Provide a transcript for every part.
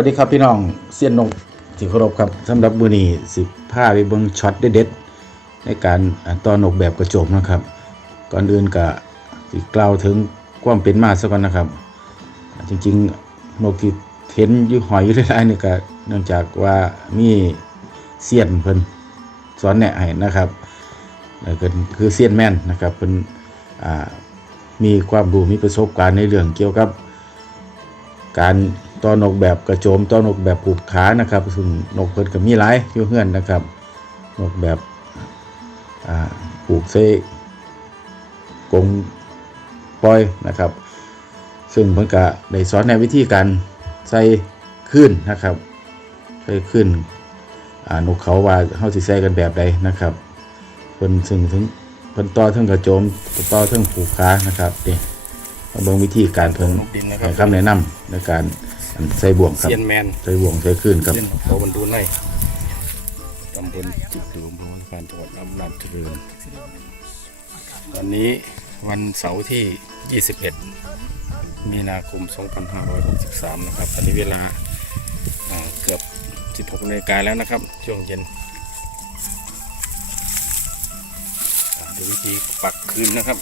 วัสดีครับพี่น้องเซียนนกที่เคารพครับสำหรับมือนี้สิพาไปเบิ่งช็อตเด็ดๆในการต่อนกแบบกระจมนะครับ ก่อนอื่นก็สิกล่าวถึงความเป็นมาสักก่อนนะครับ จริงๆนกที่เห็นอยู่หอยอยู่หลายๆนี่ก็เนื่องจากว่ามีเซียนเพิ่นสอนแนะให้นะครับแล้วก็คือเซียนแม่นนะครับเพิ่นอ่ามีความรู้มีประสบการณ์ในเรื่องเกี่ยวกับการ ต้อนนกแบบกระโจมต้อนนกแบบผูกขานะครับซึ่งนกเพิ่นก็มีหลายอยู่เฮือนนะครับ นกแบบอ่าผูกเซกรงปล่อยนะครับ ซึ่งเพิ่นก็ได้สอนในวิธีการใส่ขึ้นนะครับใส่ขึ้นอ่านกเขาว่าเฮาสิใส่กันแบบใดนะครับเพิ่นซึ่งถึงเพิ่นต่อเทั้งกระโจมต่อเทั้งผูกขานะครับนี่มาเบิ่งวิธีการเพิ่นนกดินนะครับให้คำแนะนำในการ อันใส่บ่วงครับเซียนแมนใส่บ่วงใส่ขึ้นครับเซียนเขาบรรดูในตำบลจุดดูมพการจังหวัดอำนาจเจริญวันนี้วันเสาร์ที่ 21 มีนาคม 2563 นะครับ ตอนนี้เวลาอ่าเกือบ 16นาฬิกาแล้วนะครับ ช่วงเย็นอ่าดูวิธีปักคืนนะครับ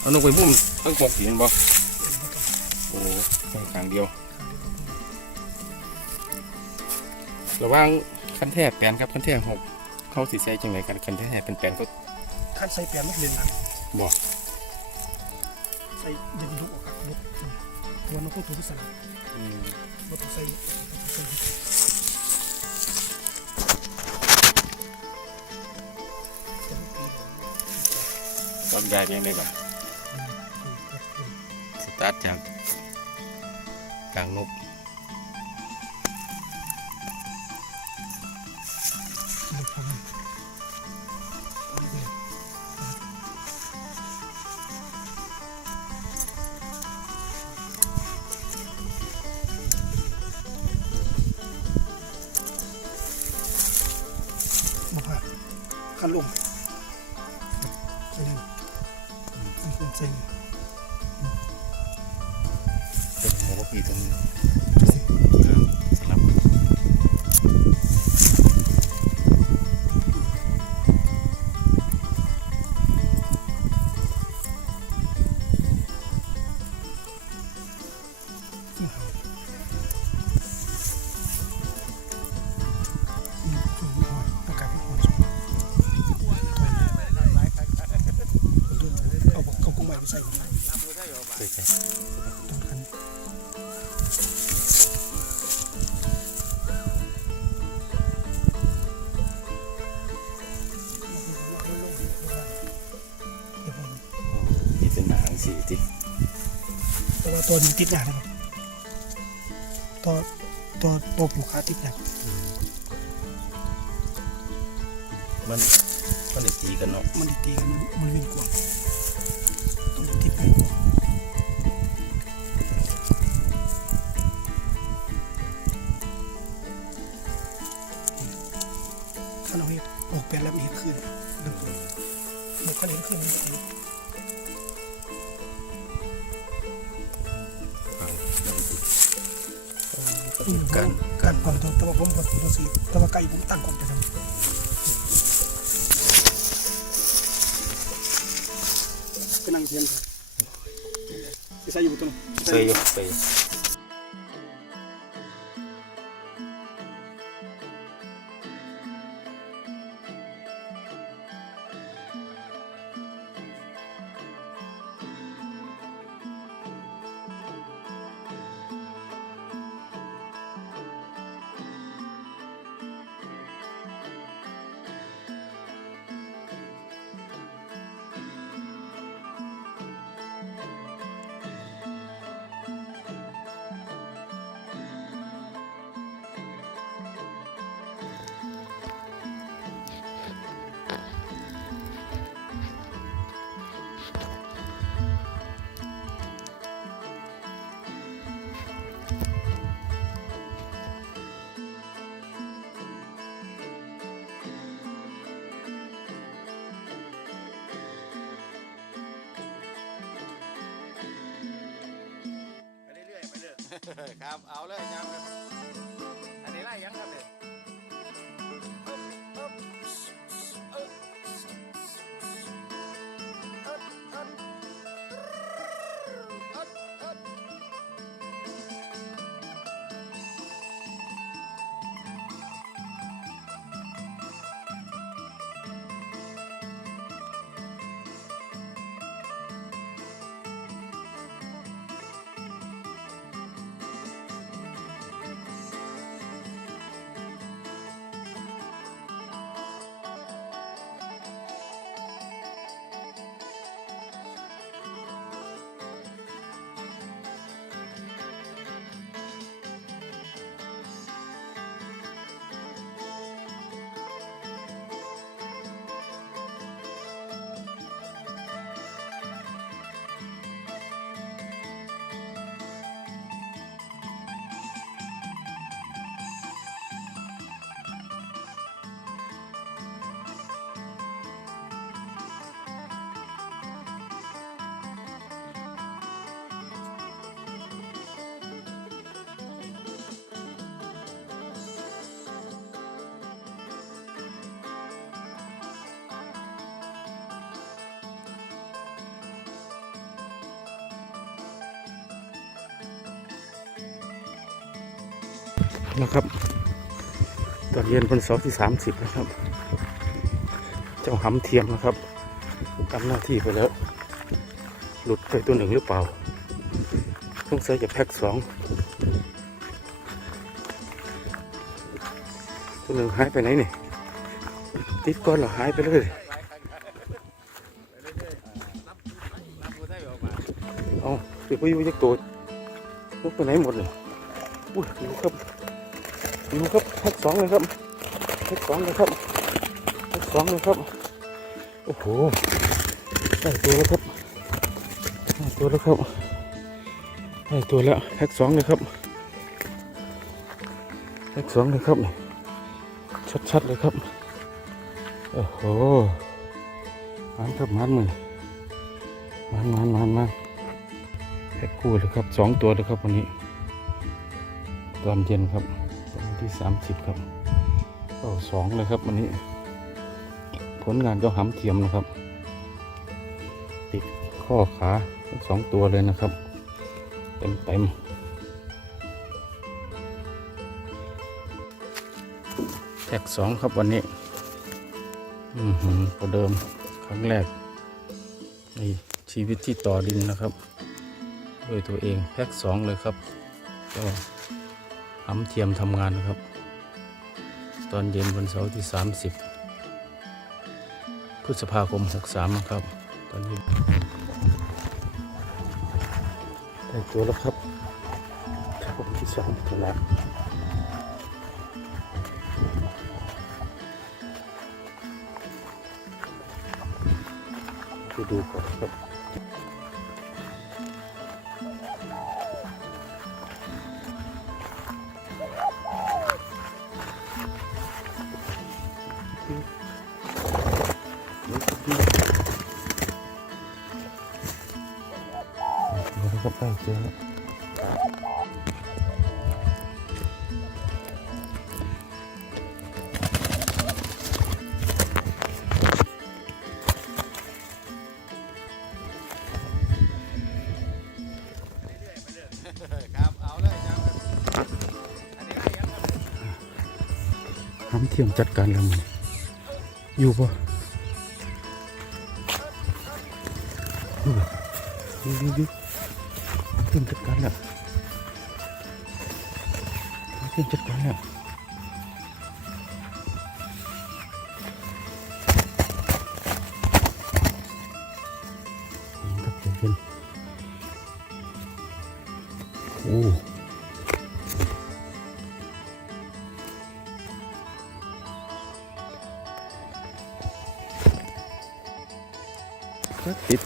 เอานกไปบุ้มต้องกอกหินบ่โอ้แค่ครั้งเดียว ระหว่างคันแท้แปลนครับคันแท้หกเข้าสีใส่จังไรกันคันแท้เป็นแปลนก็ขั้นใส่แปลนไม่เล่นครับบอกใส่เย็นลุกออกครับลุกตัวนกก็ถูกพิษณุรถใส่ใส่ต้นใหญ่เพียงเลยก่อนสตาร์ทจา กลางนกขั้นลงใส่หนึ่งใส่คนเป็น หัว สีติแต่ว่าตัวนี้ติดยากนะครับตัวตัวตัวผูกขาติดยากมันมันได้ตีกันเนาะมันตีกันมันมันวิ่งกวางต้อง ครับ เอาเลยยังครับอันนี้ไล่ยังครับเนี่ย นะครับ ตอนเย็นวันเสาร์ที่สามสิบนะครับ เจ้าหำเทียมนะครับทำหน้าที่ไปแล้ว หลุดไปตัวหนึ่งหรือเปล่าสงสัยจะแพ็กสองตัวหนึ่งหายไปไหนนี่ติดก้อนเหรอหายไปเลยเอาเดี๋ยวไปอยู่ยักตัวลุกไปไหนหมดเลยอุ้ยดูครับ ดูครับแพ็กสองเลยครับแพ็กสองเลยครับแพ็กสองเลยครับโอ้โหได้ตัวแล้วครับได้ตัวแล้วครับได้ตัวแล้วแพ็กสองเลยครับแพ็กสองเลยครับชัดๆเลยครับโอ้โหมันครับมันมือมันมันมันมันแพ็กคู่เลยครับสองตัวเลยครับวันนี้ตอนเย็นครับ ที่สามสิบครับก็สองเลยครับวันนี้ ผลงานก็หำเทียมนะครับ ติดข้อขาสองตัวเลยนะครับ เต็มเต็มแท็กสองครับวันนี้ อือหือประเดิมครั้งแรกในชีวิตที่ต่อดินนะครับด้วยตัวเองแพ็กสองเลยครับก็ หำเทียมทำงานนะครับ ตอนเย็นวันเสาร์ที่ 30 พฤษภาคม 63 นะครับ ตอนนี้ได้ตัวแล้วครับครับผมที่สองตัวแล้วไปดูก่อนครับ ทำเทียมจัดการแล้วมันอยู่ปะอยู่อยู่อยู่เทียมจัดการแล้วเทียมจัดการแล้ว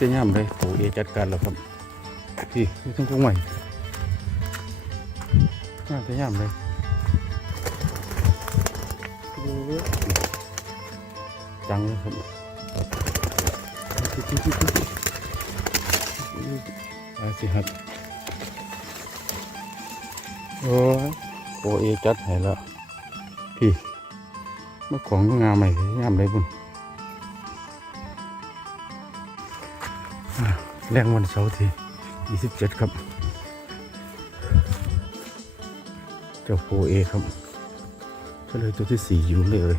จะย่ำเลยโอ้เอจัดการแล้วครับพี่ไม่ต้องกงใหม่น่าจะย่ำเลยดูเว้ยจังเลยครับอาสิครับโอ้ยโอเอจัดให้แล้วพี่เมื่อของงามใหม่งามเลยบุญ แรงวันเสาร์ที่ 27 ครับ เจ้าโพเอครับเฉลยตัวที่สี่อยู่เลย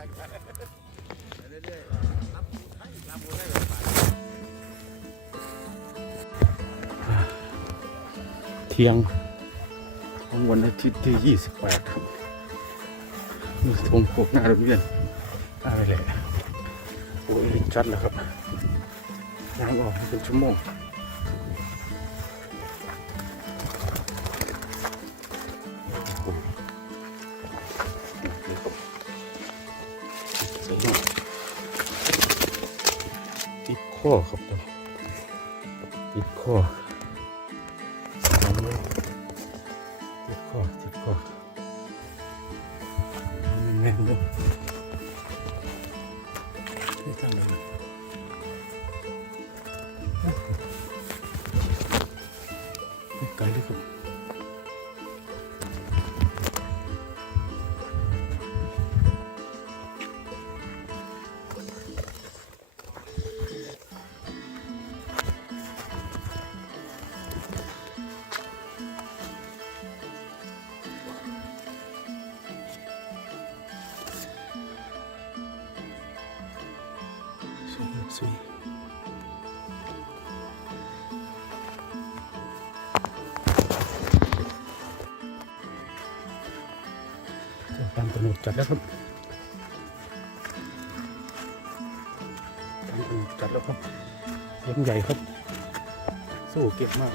เที่ยงของวันอาทิตย์ที่ 28 ครับมีทงพวกหน้าโรงเรียนอะไรแหละโอ้ยชัดแล้วครับน้ำออกเป็นชั่วโมง ติดข้อครับตัวติดข้อเจัดแล้วครับจัดแล้วครับเลี้ยงใหญ่ครับ สู้เก็บมาก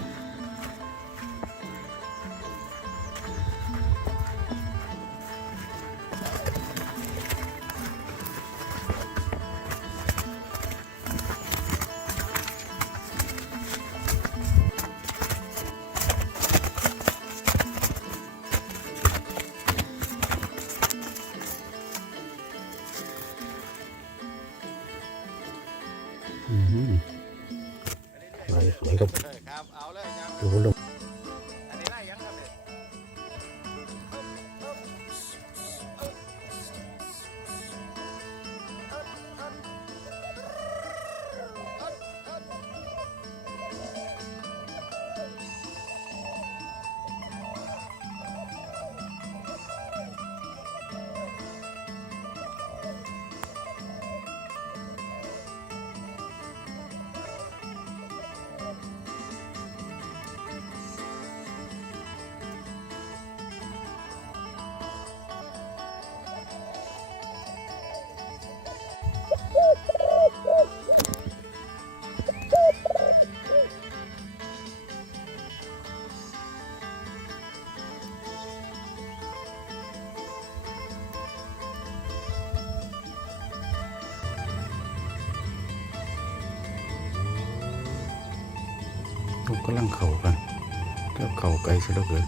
เหลือเกิน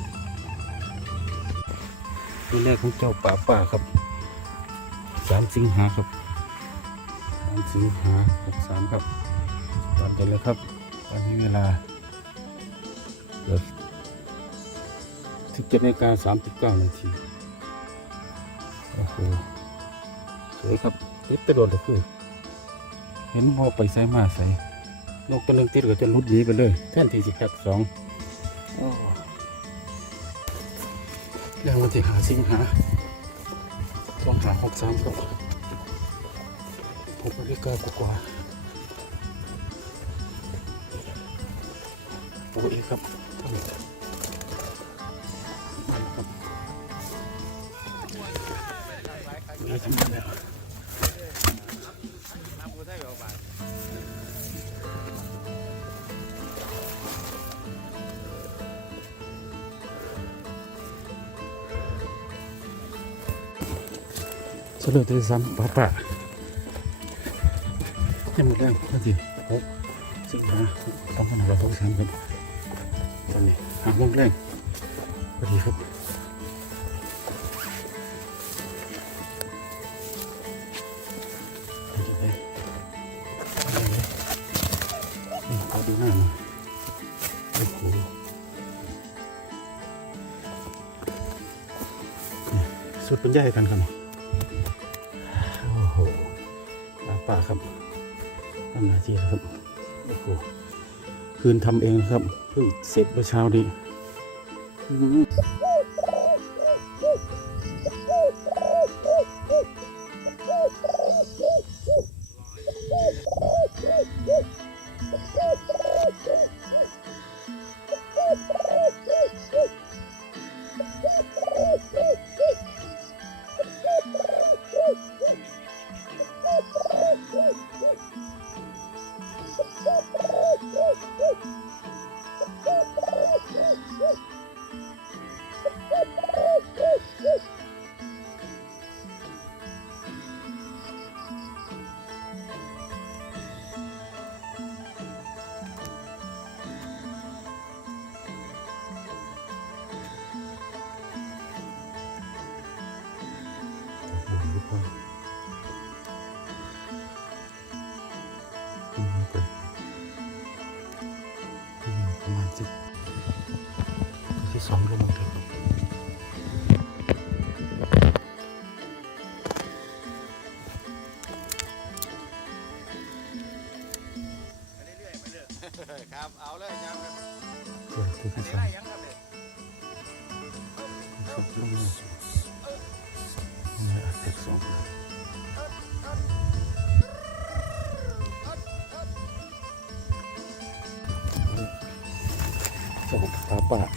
ตัวแรกของเจ้าป่าป่าครับสามสิงหาครับสามสิงหาหกสามครับตอนเด็นเลยครับตอนนี้เวลาเกือบสิบเจ็ดนาฬิกาสามสิบเก้านาทีโอ้โหสวยครับติดตะโดดเลยคือเห็นพอไปใส่มาใส่นกตัวหนึงติดก็จะรุดหนีไปเลยแท่นที่สิบแพ็กสอง อ้อแล้ววันที่หาสิงหาต้องหาหกสามครับหกนาฬิกากว่าๆโอ้ยครับท่านนี่ทำแล้ว ตัวซ้ำป้าป่ายังหมดแล้วนาทีหกสิบห้าสองพันห้าร้อยหกสิบสามครับตอนนี้หาโมงแรงพอดีครับไปเลยไปเลยนี่ขอดูหน้าหน่อยโอ้โหสุดเป็นใหญ่กันครับ ปลาป่าครับทำหน้าที่แล้วครับโอ้โหคืนทำเองครับเพิ่งเสร็จเมื่อเช้านี้ ครับเอาเลยยังครับเปิดตัวอันที่นี้สองไล่ยังครับเนี่ยครับลงมาเนี่ยอะติดสองสองปลาป่าเ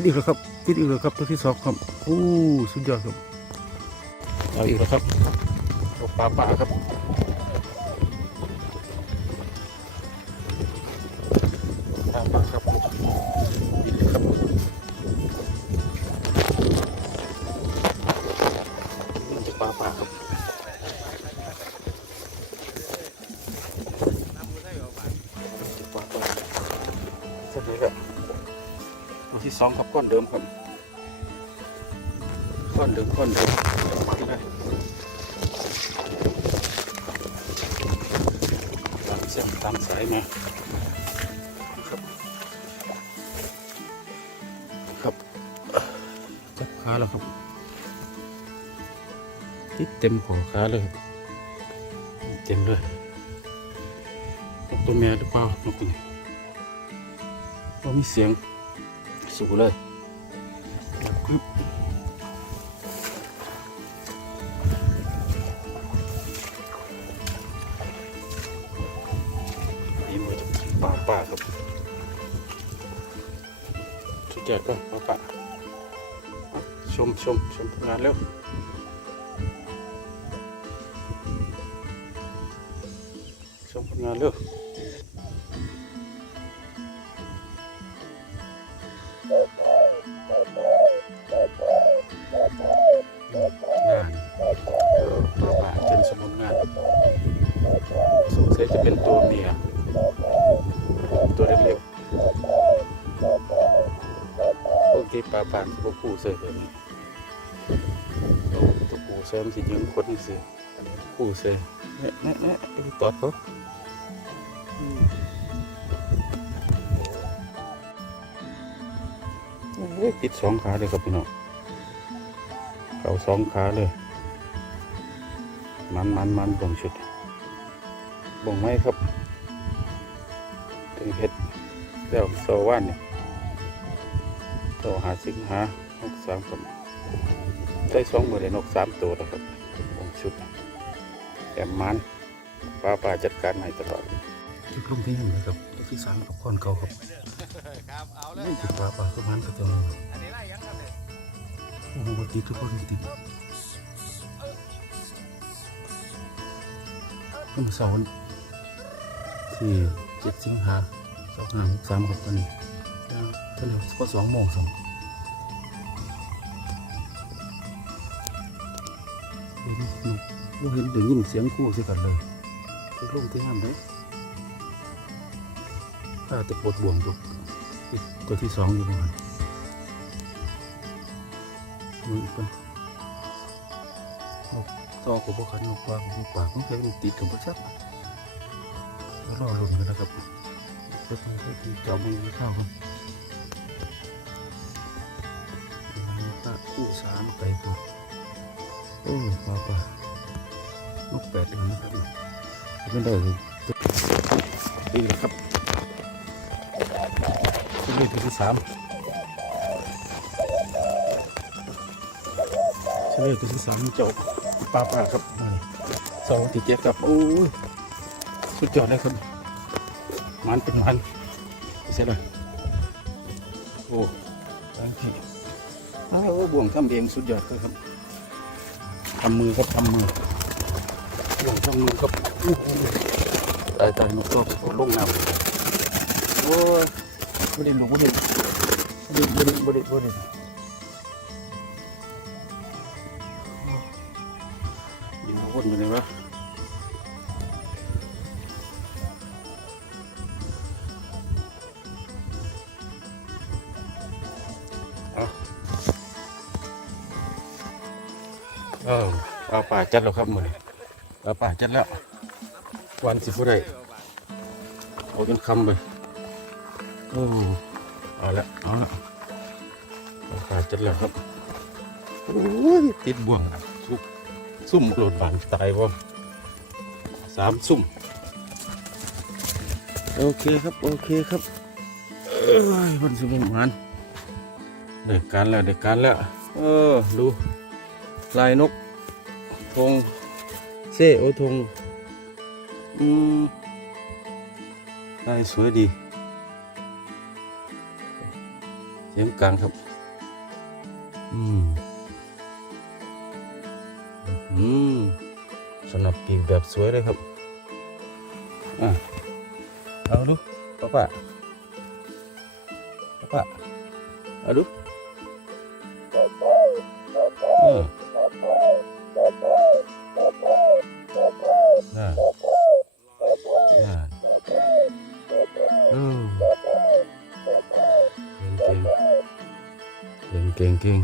ดอีกแล้วครับติดอีกแล้วครับตัวที่สองครับโอ้สุดยอดครับเอาอีกแล้วครับปลาป่าครับปลาป่าครับติดครับ สองครับก้อนเดิมครับก้อนเดิมก้อนเดิมที่ไหนตามเส้นตามสายมาครับครับจับขาแล้วครับติดเต็มหัวขาเลย เต็มเลยตัวแม่หรือเปล่านกตัวนี้ก็มีเสียง สูเลยนี่มันจะป่าป่าครับสุดยอดป่ะป่าป่าชมชมชมผลงานแล้วชมผลงานแล้ว การที่พวกคู่เสือแบบนี้เอาตัวคู่เสือมันสิยืนคนสิคู่เสือเนี่ยเนี่ยเนี่ยไอ้ตอดเขาอืมโอ้ยติดสองขาเลยครับพี่น้องเขาสองขาเลย มันมันมันบ่งชุดบ่งไม้ครับถึงเห็ดแล้วโซว่านเนี่ย โซหาสิงหานกสามกับได้สองมือเลยนกสามตัวแล้วครับบ่งชุดแอมมันป้าป้าจัดการให้ตลอดจุดลงที่นี่นะครับที่สามกับคนเขาครับครับเอาเลยนี่คือป้าป้าก็มันก็จะอันนี้ไล่ยังครับเนี่ยโอ้โหติดทุกคนติดนี่มันเสาร์ที่เจ็ดสิงหาสองห้าหกสามครับตอน นี้ตอนนี้ก็สองโมงสองเห็นลูกเห็นเดี๋ยวยินเสียงคู่สิกันเลยทุกที่ห้ามเลยถ้าตะปวดบ่วงตัวตัวที่สองอยู่ประมาณมืออีกันต่อกับพวกขันนกปลาของปากของเคยมันติดกับพวกชักแล้วรอลงกันนะครับจะต้องไปที่จับมือเข้าครับ ปลาปลานกแปดเองนะครับไม่ได้เลยดีเลยครับที่นี่ที่สามเฉลยตัวที่สามเจ้าปลาปลาครับสองที่เจ็ดครับโอ้ยสุดยอดเลยครับมันเป็นมันเสร็จเลยโอ้ตั้งที่อ้าวบ่วงทำเองสุดยอดเลยครับ ทำมือครับทำมือบ่วงทำมือครับอู้หูตายตายนกตัวลงน้ำโอ้ยไม่ได้ลูกไม่ได้ไม่ได้ไม่ได้ไม่ได้ไม่ได้ยิงมาวนไปเลยวะ เออปลาป่าจัดแล้วครับมือนี้ปลาป่าจัดแล้ววันสิฟุได้เอาจนคำไปโอ้เอาละเอาละปลาป่าจัดแล้วครับโอ้ยติดบ่วงนะสุกซุ่มโหลดบานตายว่สามซุ่มโอเคครับโอเคครับเอ้ยมันสมงมันเด็กการแล้วเด็กการแล้วเออดู ลายนกธงเซ่โอธงอืมลายสวยดีเสียงกลางครับ อืมอืมสนับปีกแบบสวยเลยครับอะเอาดูป้าป้าป้าป้าเอาดูเออน่าน่าอืม เก่งเก่งเก่งเก่งเก่ง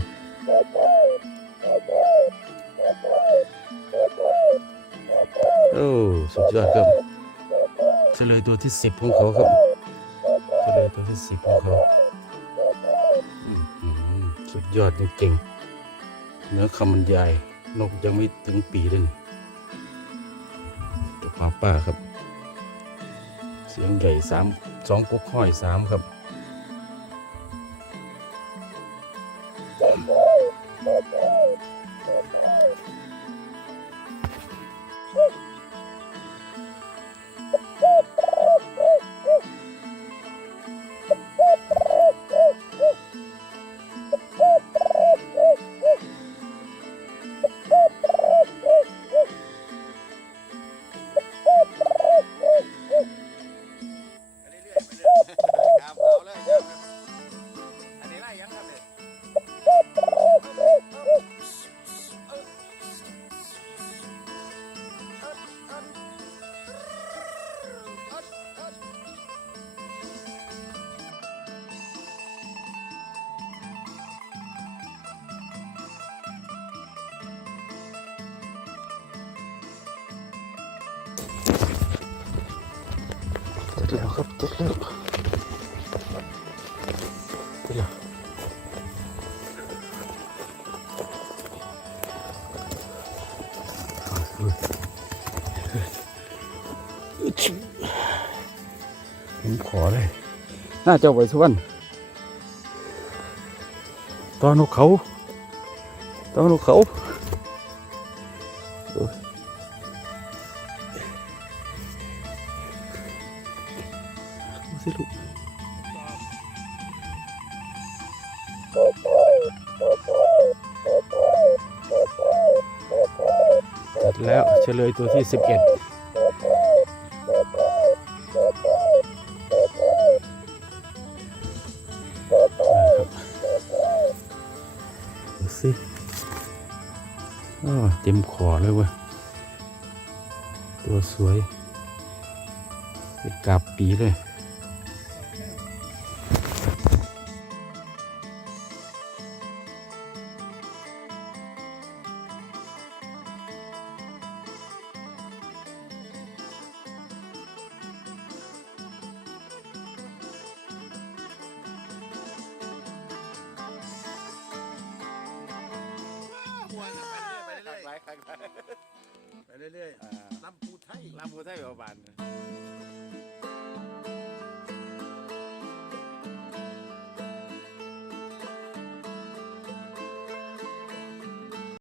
โอ้สุดยอดครับเฉลยตัวที่สิบของเขาครับเฉลยตัวที่สิบของเขาสุดยอดจริงๆเนื้อคำบรรยาย นกยังไม่ถึงปีเลยนี่ตกมป้าครับ เสียงใหญ่สามสองกุ๊กห้อยสามครับ ดแล้วครับเจ็ดแล้วเจ็ดแล้วผมขอเลยน่าจะไว้สุวรรณตอนนกเขาตอนนกเขา เฉลยตัวที่ 11ดูสิเต็มขอเลยเว้ย ตัวสวยเป็นกาบปีเลย